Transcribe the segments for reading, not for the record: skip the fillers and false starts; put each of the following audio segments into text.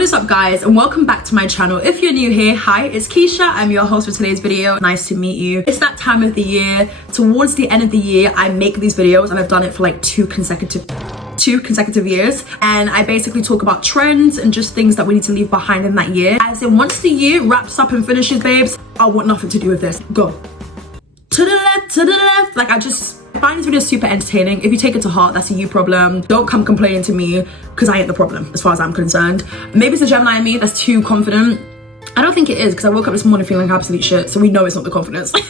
What is up, guys, and welcome back to my channel. If you're new here, hi, it's Keisha. I'm your host for today's video. Nice to meet you. It's that time of the year. Towards the end of the year, I make these videos, and I've done it for like two consecutive years, and I basically talk about trends and just things that we need to leave behind in that year. As in, once the year wraps up and finishes, babes, I want nothing to do with this. Go to the left. Like, I find this video super entertaining. If you take it to heart, that's a you problem. Don't come complaining to me, because I ain't the problem as far as I'm concerned. Maybe it's the Gemini in me that's too confident. I don't think it is, because I woke up this morning feeling like absolute shit, so we know it's not the confidence. I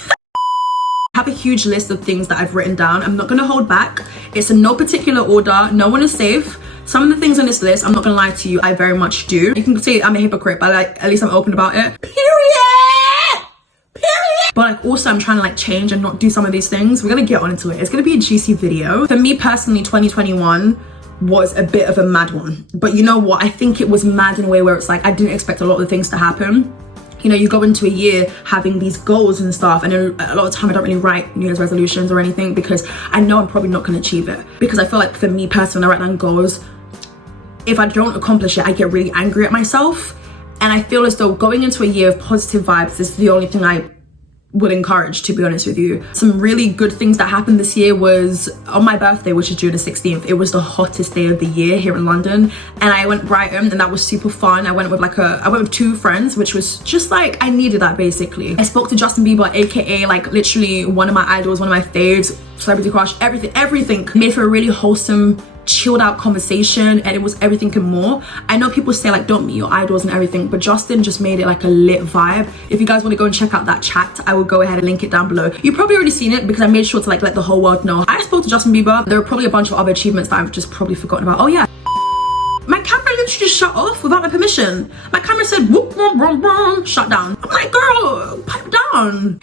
have a huge list of things that I've written down. I'm not gonna hold back. It's in no particular order. No one is safe. Some of the things on this list, I'm not gonna lie to you, I very much do. You can say I'm a hypocrite, but like, at least I'm open about it. Period. But like, also I'm trying to like change and not do some of these things. We're gonna get on into it. It's gonna be a juicy video. For me personally, 2021 was a bit of a mad one. But you know what? I think it was mad in a way where it's like, I didn't expect a lot of the things to happen. You know, you go into a year having these goals and stuff, and a lot of the time I don't really write New Year's resolutions or anything, because I know I'm probably not going to achieve it. Because I feel like for me personally, when I write down goals, if I don't accomplish it, I get really angry at myself. And I feel as though going into a year of positive vibes is the only thing I would encourage, to be honest with you. Some really good things that happened this year was on my birthday, which is June the 16th. It was the hottest day of the year here in London, and I went Brighton, and that was super fun. I went with two friends, which was just like, I needed that basically. I spoke to Justin Bieber, aka like literally one of my idols, one of my faves, celebrity crush, everything. Made for a really wholesome, chilled out conversation, and it was everything and more. I know people say like, don't meet your idols and everything, but Justin just made it like a lit vibe. If you guys want to go and check out that chat, I will go ahead and link it down below. You've probably already seen it, because I made sure to like let the whole world know. I spoke to Justin Bieber. There were probably a bunch of other achievements that I've just probably forgotten about. Oh yeah, my camera literally just shut off without my permission. My camera said whoop, whoop, whoop, whoop, shut down. I'm like, girl, pipe down.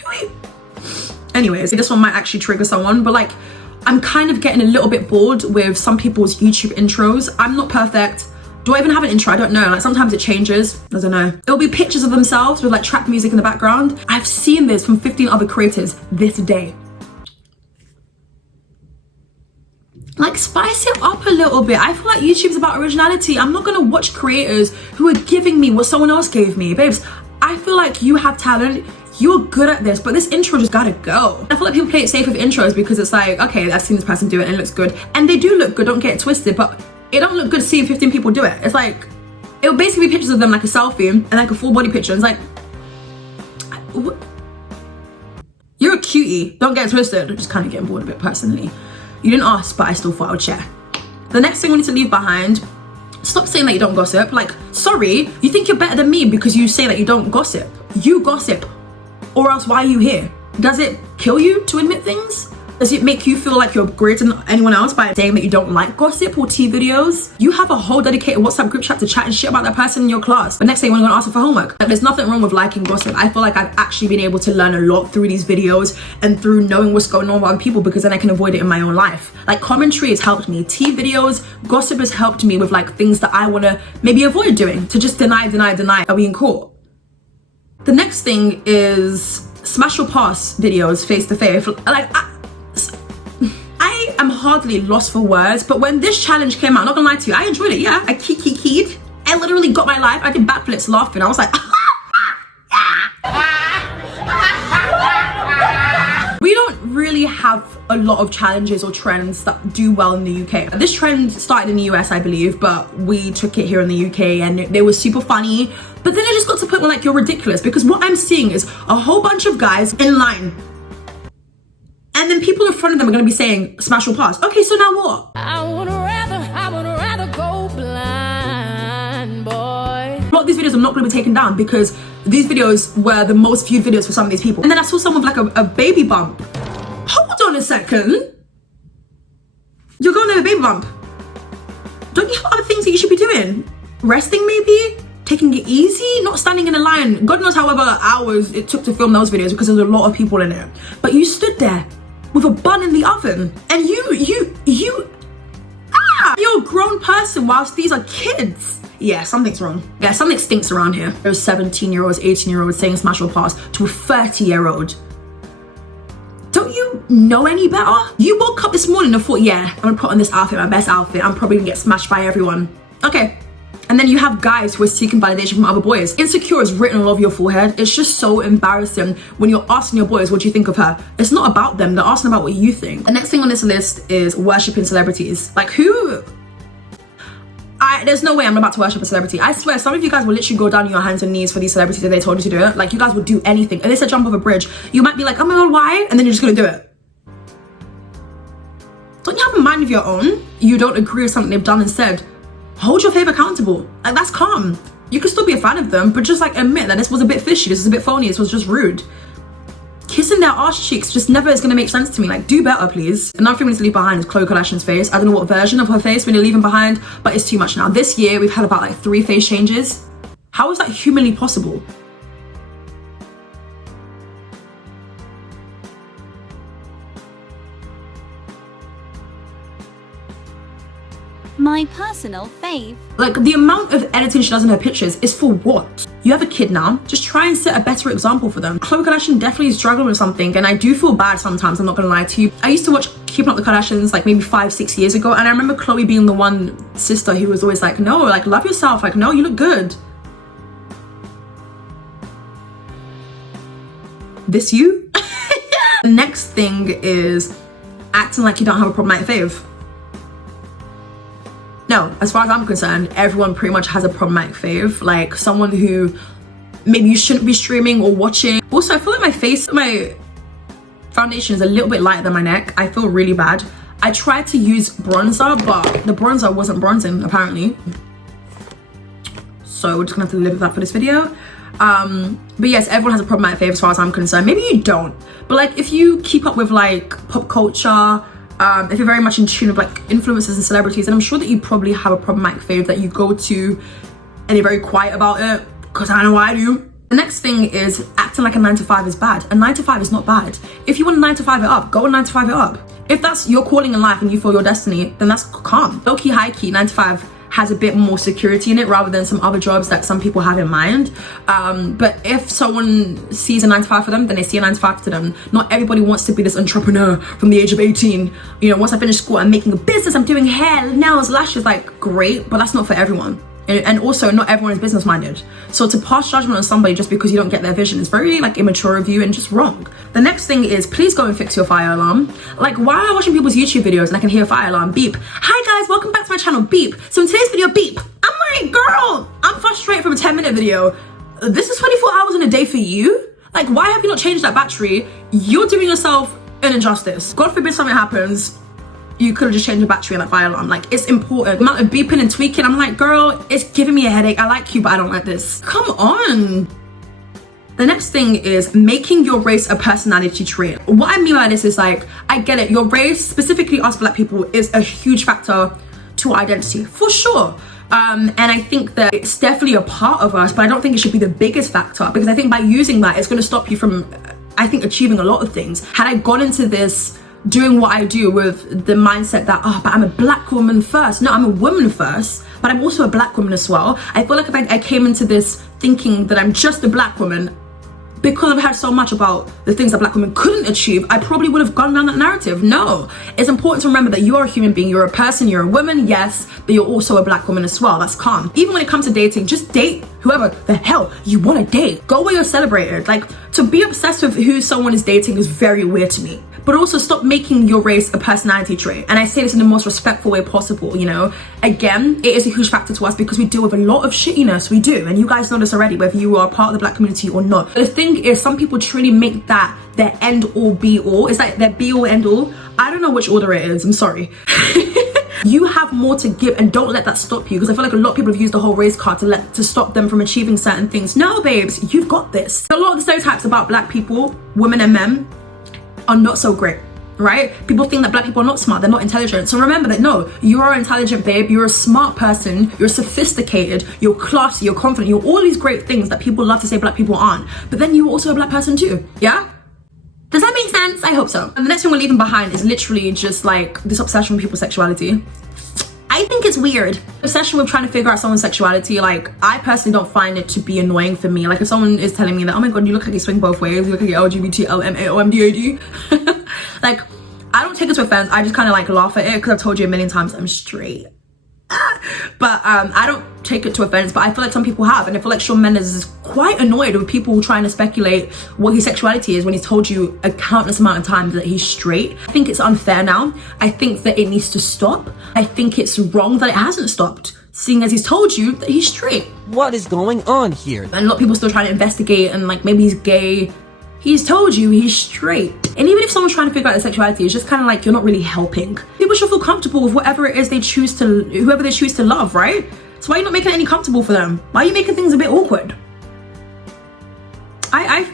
Anyways, this one might actually trigger someone, but like, I'm kind of getting a little bit bored with some people's YouTube intros. I'm not perfect. Do I even have an intro? I don't know. Like, sometimes it changes. I don't know. It'll be pictures of themselves with like trap music in the background. I've seen this from 15 other creators this day. Like, spice it up a little bit. I feel like YouTube's about originality. I'm not gonna watch creators who are giving me what someone else gave me. Babes, I feel like you have talent. You're good at this, but this intro just gotta go. I feel like people play it safe with intros because it's like, okay, I've seen this person do it and it looks good. And they do look good, don't get it twisted, but it don't look good seeing 15 people do it. It's like, it'll basically be pictures of them like a selfie and like a full body picture. It's like, you're a cutie, don't get it twisted. I'm just kind of getting bored of it personally. You didn't ask, but I still thought I would share. The next thing we need to leave behind, stop saying that you don't gossip. Like, sorry, you think you're better than me because you say that you don't gossip. You gossip. Or else, why are you here? Does it kill you to admit things? Does it make you feel like you're greater than anyone else by saying that you don't like gossip or tea videos? You have a whole dedicated WhatsApp group chat to chat and shit about that person in your class. But next day, you're gonna ask them for homework. Like, there's nothing wrong with liking gossip. I feel like I've actually been able to learn a lot through these videos and through knowing what's going on with other people, because then I can avoid it in my own life. Like, commentary has helped me. Tea videos, gossip has helped me with like things that I wanna maybe avoid doing. To just deny. Are we in court? The next thing is smash or pass videos face to face. Like, I am hardly lost for words, but when this challenge came out, I'm not gonna lie to you, I enjoyed it. Yeah, I keyed. I literally got my life. I did backflips laughing. I was like, we don't really have a lot of challenges or trends that do well in the UK. This trend started in the US, I believe, but we took it here in the UK and they were super funny. But then I just got to the point where like, you're ridiculous, because what I'm seeing is a whole bunch of guys in line. And then people in front of them are gonna be saying, smash or pass. Okay, so now what? I would rather go blind, boy. A lot of these videos are not gonna be taken down because these videos were the most viewed videos for some of these people. And then I saw someone with like a baby bump. Hold on a second. You're going to have a baby bump. Don't you have other things that you should be doing? Resting maybe? Taking it easy? Not standing in a line. God knows however hours it took to film those videos because there's a lot of people in it. But you stood there with a bun in the oven and you're a grown person whilst these are kids. Yeah, something's wrong. Yeah, something stinks around here. There's 17-year-olds, 18-year-olds saying smash or pass to a 30-year-old. Don't you know any better? You woke up this morning and thought, yeah, I'm gonna put on this outfit, my best outfit. I'm probably gonna get smashed by everyone. Okay, And then you have guys who are seeking validation from other boys. Insecure is written all over your forehead. It's just so embarrassing when you're asking your boys, what do you think of her? It's not about them, they're asking about what you think. The next thing on this list is worshipping celebrities. Like who? There's no way I'm about to worship a celebrity. I swear, some of you guys will literally go down on your hands and knees for these celebrities if they told you to do it. Like you guys will do anything. And they said jump off a bridge. You might be like, oh my God, why? And then you're just gonna do it. Don't you have a mind of your own? You don't agree with something they've done and said. Hold your fave accountable. Like that's calm. You can still be a fan of them, but just like admit that this was a bit fishy, this is a bit phony, this was just rude. Kissing their arse cheeks just never is gonna make sense to me. Like do better, please. Another thing we need to leave behind is Khloe Kardashian's face. I don't know what version of her face we're leaving behind, but it's too much now. This year we've had about like 3 face changes. How is that humanly possible? My personal fave. Like the amount of editing she does in her pictures is for what? You have a kid now, just try and set a better example for them. Khloe Kardashian definitely is struggling with something, and I do feel bad sometimes, I'm not gonna lie to you. I used to watch Keeping Up with the Kardashians like maybe 5-6 years ago, and I remember Khloe being the one sister who was always like, no, like love yourself, like no, you look good. This you? The next thing is acting like you don't have a problematic fave. No, as far as I'm concerned, everyone pretty much has a problematic fave. Like someone who maybe you shouldn't be streaming or watching. Also, I feel like my foundation is a little bit lighter than my neck. I feel really bad. I tried to use bronzer, but the bronzer wasn't bronzing apparently. So we're just gonna have to live with that for this video. But yes, everyone has a problematic fave as far as I'm concerned. Maybe you don't, but like if you keep up with like pop culture, if you're very much in tune with like influencers and celebrities, and I'm sure that you probably have a problematic fave that you go to and you're very quiet about it, because I know I do. The next thing is acting like a 9 to 5 is bad. A 9 to 5 is not bad. If you want to 9 to 5 it up, go and 9 to 5 it up. If that's your calling in life and you feel your destiny, then that's calm. Low key, high key, 9 to 5 has a bit more security in it rather than some other jobs that some people have in mind. But if someone sees a 9 to 5 for them, then they see a 9 to 5 to them. Not everybody wants to be this entrepreneur from the age of 18. You know, once I finish school, I'm making a business, I'm doing hair, nails, lashes, like great, but that's not for everyone. And also not everyone is business minded. So to pass judgment on somebody just because you don't get their vision is very like immature of you and just wrong. The next thing is please go and fix your fire alarm. Like why am I watching people's YouTube videos and I can hear a fire alarm beep? Hi guys, welcome back to my channel, beep. So in today's video, beep. I'm like, girl, I'm frustrated from a 10-minute video. This is 24 hours in a day for you? Like why have you not changed that battery? You're doing yourself an injustice. God forbid something happens, you could have just changed the battery in that fire alarm. Like it's important. The amount of beeping and tweaking, I'm like, girl, it's giving me a headache. I like you, but I don't like this. Come on. The next thing is making your race a personality trait. What I mean by this is like, I get it. Your race, specifically us black people, is a huge factor to our identity, for sure. And I think that it's definitely a part of us, but I don't think it should be the biggest factor, because I think by using that, it's going to stop you from, I think, achieving a lot of things. Had I gone into this doing what I do with the mindset that, oh, but I'm a black woman first. No, I'm a woman first, but I'm also a black woman as well. I feel like if I came into this thinking that I'm just a black woman, because I've heard so much about the things that black women couldn't achieve, I probably would have gone down that narrative. No, it's important to remember that you are a human being, you're a person, you're a woman, yes, but you're also a black woman as well. That's calm. Even when it comes to dating, just date whoever the hell you want to date. Go where you're celebrated. Like, to be obsessed with who someone is dating is very weird to me. But also stop making your race a personality trait. And I say this in the most respectful way possible, you know. Again, it is a huge factor to us because we deal with a lot of shittiness, we do. And you guys know this already, whether you are part of the black community or not. But the thing is, some people truly make that their end all be all. It's like their be all end all. I don't know which order it is, I'm sorry. You have more to give, and don't let that stop you, because I feel like a lot of people have used the whole race card to stop them from achieving certain things. No, babes, you've got this. A lot of the stereotypes about black people, women and men, are not so great, right? People think that black people are not smart, they're not intelligent. So remember that, no, you are intelligent, babe. You're a smart person, you're sophisticated, you're classy, you're confident, you're all these great things that people love to say black people aren't. But then you're also a black person too, yeah? Does that make sense? I hope so. And the next thing we're leaving behind is literally just like this obsession with people's sexuality. I think it's weird. Obsession with trying to figure out someone's sexuality, like, I personally don't find it to be annoying for me. Like, if someone is telling me that, oh my god, you look like you swing both ways, you look like you're LGBTLMAOMDAD. Like, I don't take it to offense. I just kind of like laugh at it because I've told you a million times I'm straight. But I don't take it to offense, but I feel like some people have, and I feel like Shawn Mendes is quite annoyed with people trying to speculate what his sexuality is when he's told you a countless amount of times that he's straight. I think it's unfair now. I think that it needs to stop. I think it's wrong that it hasn't stopped, seeing as he's told you that he's straight. What is going on here? And a lot of people still trying to investigate and like maybe he's gay. He's told you he's straight. And even if someone's trying to figure out their sexuality, it's just kind of like you're not really helping. People should feel comfortable with whatever it is they choose to, whoever they choose to love, right? So why are you not making it any comfortable for them? Why are you making things a bit awkward?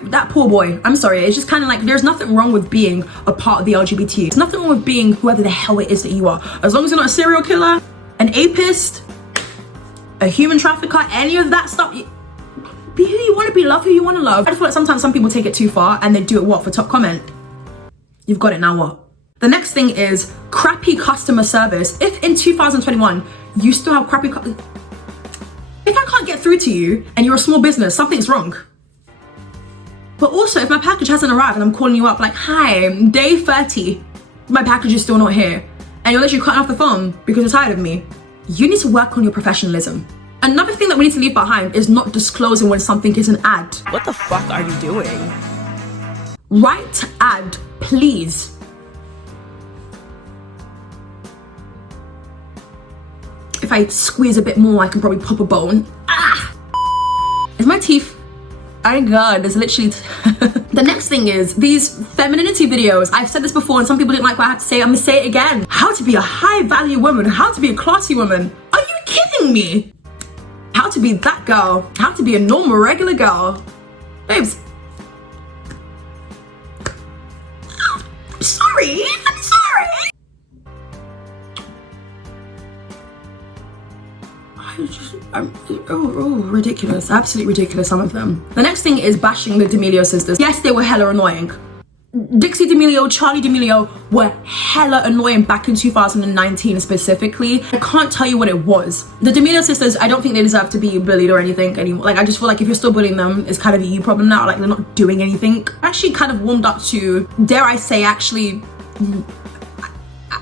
That poor boy, I'm sorry, it's just kind of like there's nothing wrong with being a part of the LGBT. There's nothing wrong with being whoever the hell it is that you are. As long as you're not a serial killer, an apist, a human trafficker, any of that stuff, be who you want to be, love who you want to love. I just feel like sometimes some people take it too far and they do it what? For top comment? You've got it, now what? The next thing is crappy customer service. If in 2021 you still have crappy if I can't get through to you and you're a small business, something's wrong. But also, if my package hasn't arrived and I'm calling you up like, hi, day 30, my package is still not here, and you're literally cutting off the phone because you're tired of me, you need to work on your professionalism. Another thing that we need to leave behind is not disclosing when something is an ad. What the fuck are you doing? Write ad, please. If I squeeze a bit more, I can probably pop a bone. Ah! Is my teeth? Oh my god, there's literally... The next thing is these femininity videos. I've said this before and some people didn't like what I had to say. I'm gonna say it again. How to be a high value woman. How to be a classy woman. Are you kidding me? How to be that girl. How to be a normal, regular girl. Babes. I'm sorry. I'm sorry. Ridiculous, absolutely ridiculous, some of them. The next thing is bashing the D'Amelio sisters. Yes, they were hella annoying. Dixie D'Amelio, Charlie D'Amelio were hella annoying back in 2019 specifically. I can't tell you what it was. The D'Amelio sisters, I don't think they deserve to be bullied or anything anymore. Like, I just feel like if you're still bullying them, it's kind of a you problem now. Like, they're not doing anything. I actually kind of warmed up to, dare I say, actually,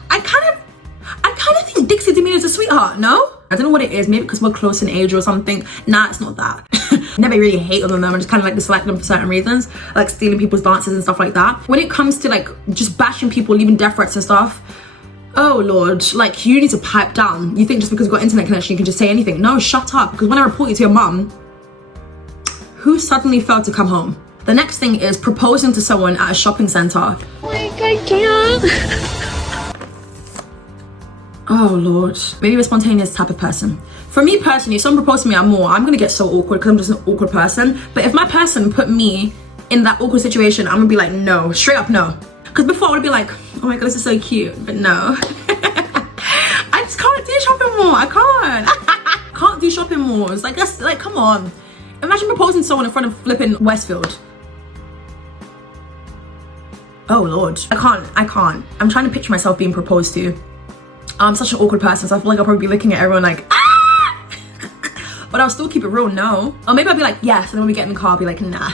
I kind of think Dixie D'Amelio's a sweetheart, no? I don't know what it is, maybe because we're close in age or something. Nah, it's not that. Never really hate on them, I just kind of like dislike them for certain reasons, like stealing people's dances and stuff like that. When it comes to like just bashing people, leaving death threats and stuff, oh lord, like you need to pipe down. You think just because you've got internet connection you can just say anything? No, shut up, because when I report you to your mum, who suddenly failed to come home? The next thing is proposing to someone at a shopping center. Like, I can't. Oh lord, maybe a spontaneous type of person. For me personally, if someone proposed to me, I'm gonna get so awkward because I'm just an awkward person. But if my person put me in that awkward situation, I'm gonna be like, no, straight up no. Because before I would be like, oh my god, this is so cute, but no. I just can't do shopping mall, I can't do shopping malls. Like, that's like, come on. Imagine proposing to someone in front of flipping Westfield. Oh lord, I can't. I'm trying to picture myself being proposed to. I'm such an awkward person, so I feel like I'll probably be looking at everyone like, ah! But I'll still keep it real, no. Or maybe I'll be like, yes, and then when we get in the car, I'll be like, nah.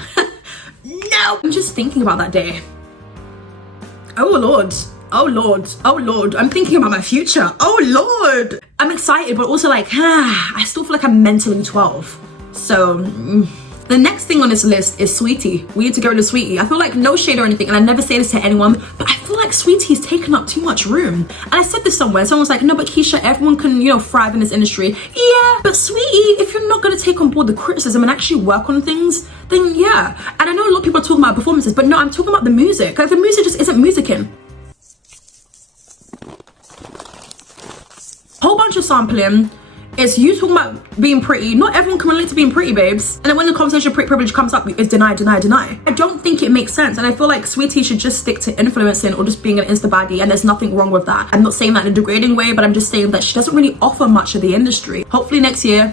No! I'm just thinking about that day. Oh lord, oh lord, oh lord. I'm thinking about my future, oh lord. I'm excited, but also like, I still feel like I'm mentally 12. So, the next thing on this list is Sweetie. We need to get rid of Sweetie. I feel like no shade or anything, and I never say this to anyone, but I feel like Sweetie's taken up too much room. And I said this somewhere, someone was like, no, but Keisha, everyone can, you know, thrive in this industry. Yeah, but Sweetie, if you're not gonna take on board the criticism and actually work on things, then yeah. And I know a lot of people are talking about performances, but no, I'm talking about the music. Like, the music just isn't musicking. Whole bunch of sampling. It's you talking about being pretty. Not everyone can relate to being pretty, babes. And then when the conversation of pretty privilege comes up, it's deny, deny, deny. I don't think it makes sense. And I feel like Sweetie should just stick to influencing or just being an Insta baddie, and there's nothing wrong with that. I'm not saying that in a degrading way, but I'm just saying that she doesn't really offer much of the industry. Hopefully next year,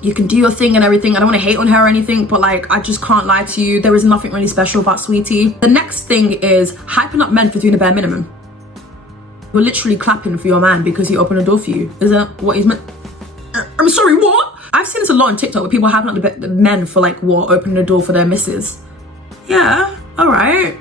you can do your thing and everything. I don't want to hate on her or anything, but like, I just can't lie to you. There is nothing really special about Sweetie. The next thing is hyping up men for doing the bare minimum. You're literally clapping for your man because he opened a door for you. Is that what he's meant? I'm sorry, what? I've seen this a lot on TikTok where people have not the men for like what, opening the door for their missus. Yeah, all right.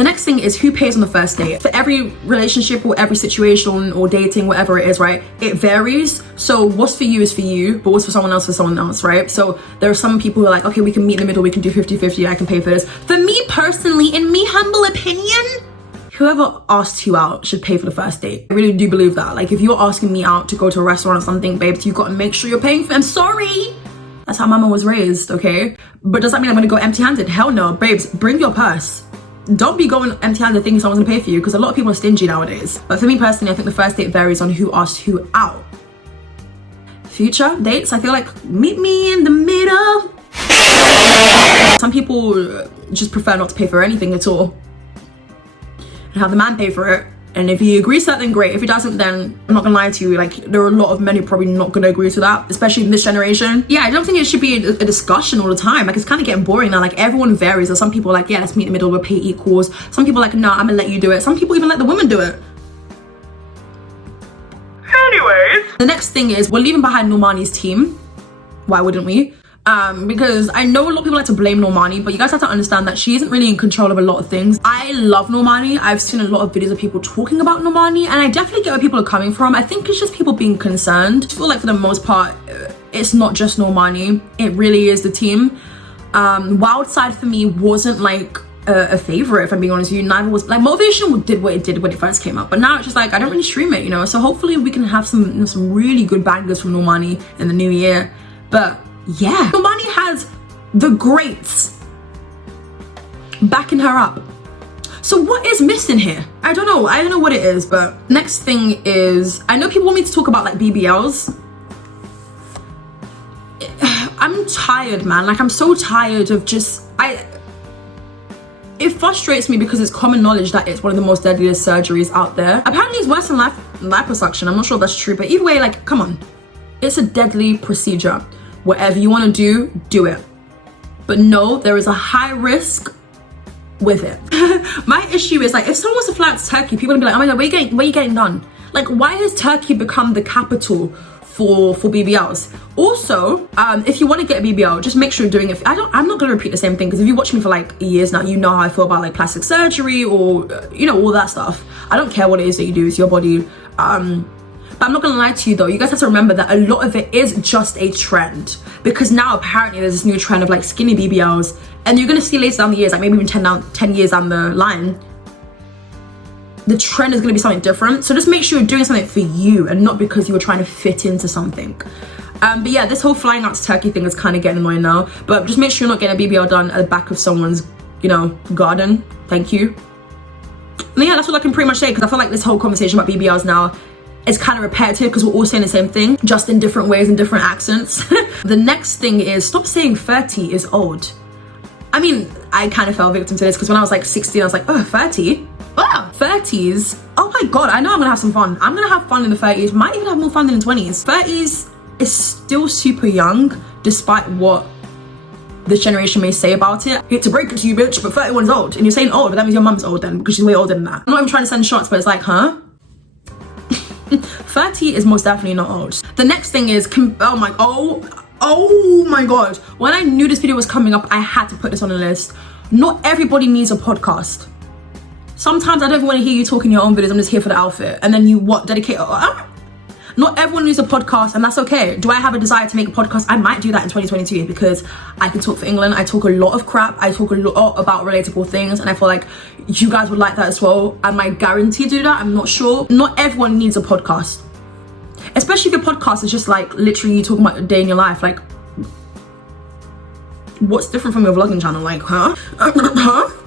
The next thing is who pays on the first date. For every relationship or every situation or dating, whatever it is, right, it varies. So what's for you is for you, but what's for someone else, right? So there are some people who are like, okay, we can meet in the middle, we can do 50-50, I can pay for this. For me personally, in me humble opinion, whoever asked you out should pay for the first date. I really do believe that. Like, if you're asking me out to go to a restaurant or something, babes, you gotta make sure you're paying for it. I'm sorry. That's how mama was raised, okay? But does that mean I'm gonna go empty-handed? Hell no. Babes, bring your purse. Don't be going empty-handed thinking someone's gonna pay for you, because a lot of people are stingy nowadays. But for me personally, I think the first date varies on who asked who out. Future dates, I feel like meet me in the middle. Some people just prefer not to pay for anything at all and have the man pay for it. And if he agrees to that, then great. If he doesn't, then I'm not gonna lie to you, like, there are a lot of men who are probably not gonna agree to that, especially in this generation. Yeah, I don't think it should be a discussion all the time. Like, it's kind of getting boring now. Like, everyone varies. There's some people like, yeah, let's meet in the middle, we'll pay equals. Some people like, no, I'm gonna let you do it. Some people even let the woman do it. Anyways, the next thing is we're leaving behind Normani's team. Why wouldn't we? Because I know a lot of people like to blame Normani, but you guys have to understand that she isn't really in control of a lot of things. I love Normani. I've seen a lot of videos of people talking about Normani, and I definitely get where people are coming from. I think it's just people being concerned. I feel like for the most part, it's not just Normani. It really is the team. Wild Side for me wasn't like a favorite, if I'm being honest with you. Neither was, like, Motivation did what it did when it first came out, but now it's just like I don't really stream it, you know. So hopefully we can have some really good bangers from Normani in the new year. But yeah, Normani has the greats backing her up. So what is missing here? I don't know what it is. But next thing is, I know people want me to talk about like BBLs. I'm tired, man. Like, I'm so tired of just, it frustrates me because it's common knowledge that it's one of the most deadliest surgeries out there. Apparently it's worse than liposuction. I'm not sure if that's true, but either way, like, come on. It's a deadly procedure. Whatever you want to do it. But no, there is a high risk with it. My issue is, like, if someone was to fly out to Turkey, people would be like, oh my god, where are you getting done? Like, why has Turkey become the capital for BBLs? Also, if you want to get a BBL, just make sure you're doing it. I'm not gonna repeat the same thing, because if you watch me for like years now, you know how I feel about like plastic surgery or you know, all that stuff. I don't care what it is that you do, it's your body. But I'm not gonna lie to you though, you guys have to remember that a lot of it is just a trend, because now apparently there's this new trend of like skinny BBLs, and you're gonna see later down the years, like maybe even 10 years down the line, the trend is gonna be something different. So just make sure you're doing something for you and not because you were trying to fit into something. But yeah, this whole flying out to Turkey thing is kind of getting annoying now, but just make sure you're not getting a BBL done at the back of someone's, you know, garden. Thank you. And yeah, that's all I can pretty much say, because I feel like this whole conversation about BBLs now is kind of repetitive, because we're all saying the same thing, just in different ways and different accents. The next thing is, stop saying 30 is old. I mean, I kind of fell victim to this, because when I was like 16, I was like, oh, 30? Wow, 30s? Oh my god, I know I'm gonna have some fun. I'm gonna have fun in the 30s, might even have more fun than in the 20s. 30s is still super young, despite what this generation may say about it. I hate to break it to you, bitch, but 31's old. And you're saying old, but that means your mum's old then, because she's way older than that. I'm not even trying to send shots, but it's like, huh? 30 is most definitely not old. The next thing is, oh my god. When I knew this video was coming up, I had to put this on the list. Not everybody needs a podcast. Sometimes I don't even want to hear you talking your own videos, I'm just here for the outfit. And then you dedicate, not everyone needs a podcast, and that's okay. Do I have a desire to make a podcast? I might do that in 2022, because I can talk for England. I talk a lot of crap. I talk a lot about relatable things, and I feel like you guys would like that as well. I might guarantee do that, I'm not sure. Not everyone needs a podcast. Especially if your podcast is just like literally you talking about a day in your life. Like, what's different from your vlogging channel? Like, huh?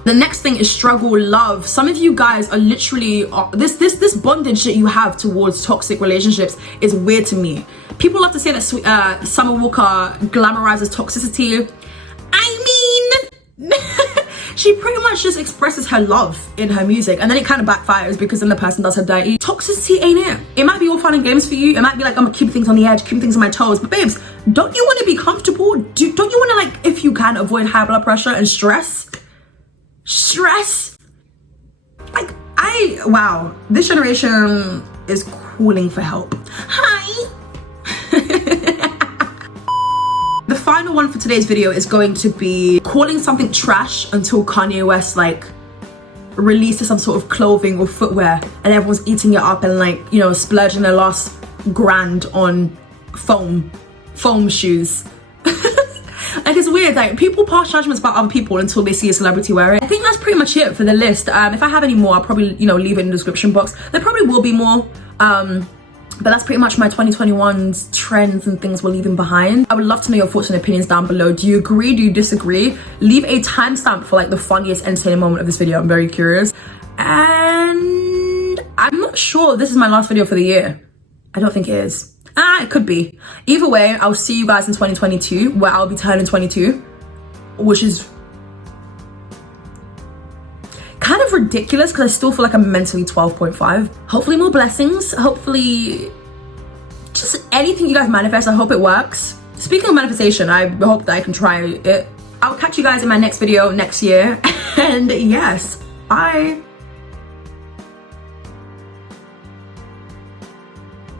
The next thing is struggle love. Some of you guys are literally this bondage that you have towards toxic relationships is weird to me. People love to say that Summer Walker glamourizes toxicity. I mean, she pretty much just expresses her love in her music, and then it kind of backfires because then the person does her dirty. Toxicity ain't it. It might be all fun and games for you. It might be like, I'm gonna keep things on the edge, keep things on my toes. But babes, don't you want to be comfortable? Don't you want to, like, if you can, avoid high blood pressure and stress? Like, wow, this generation is calling for help. Hi. The final one for today's video is going to be calling something trash until Kanye West like releases some sort of clothing or footwear and everyone's eating it up and like, you know, splurging their last grand on foam shoes. Like, it's weird, like people pass judgments about other people until they see a celebrity wear it. I think that's pretty much it for the list. If I have any more, I'll probably, you know, leave it in the description box. There probably will be more, but that's pretty much my 2021's trends and things we're leaving behind. I would love to know your thoughts and opinions down below. Do you agree? Do you disagree? Leave a timestamp for like the funniest entertaining moment of this video. I'm very curious. And I'm not sure this is my last video for the year. I don't think it is. It could be. Either way, I'll see you guys in 2022 where I'll be turning 22, which is kind of ridiculous because I still feel like I'm mentally 12.5. Hopefully more blessings. Hopefully just anything you guys manifest. I hope it works. Speaking of manifestation, I hope that I can try it. I'll catch you guys in my next video next year. And yes, bye.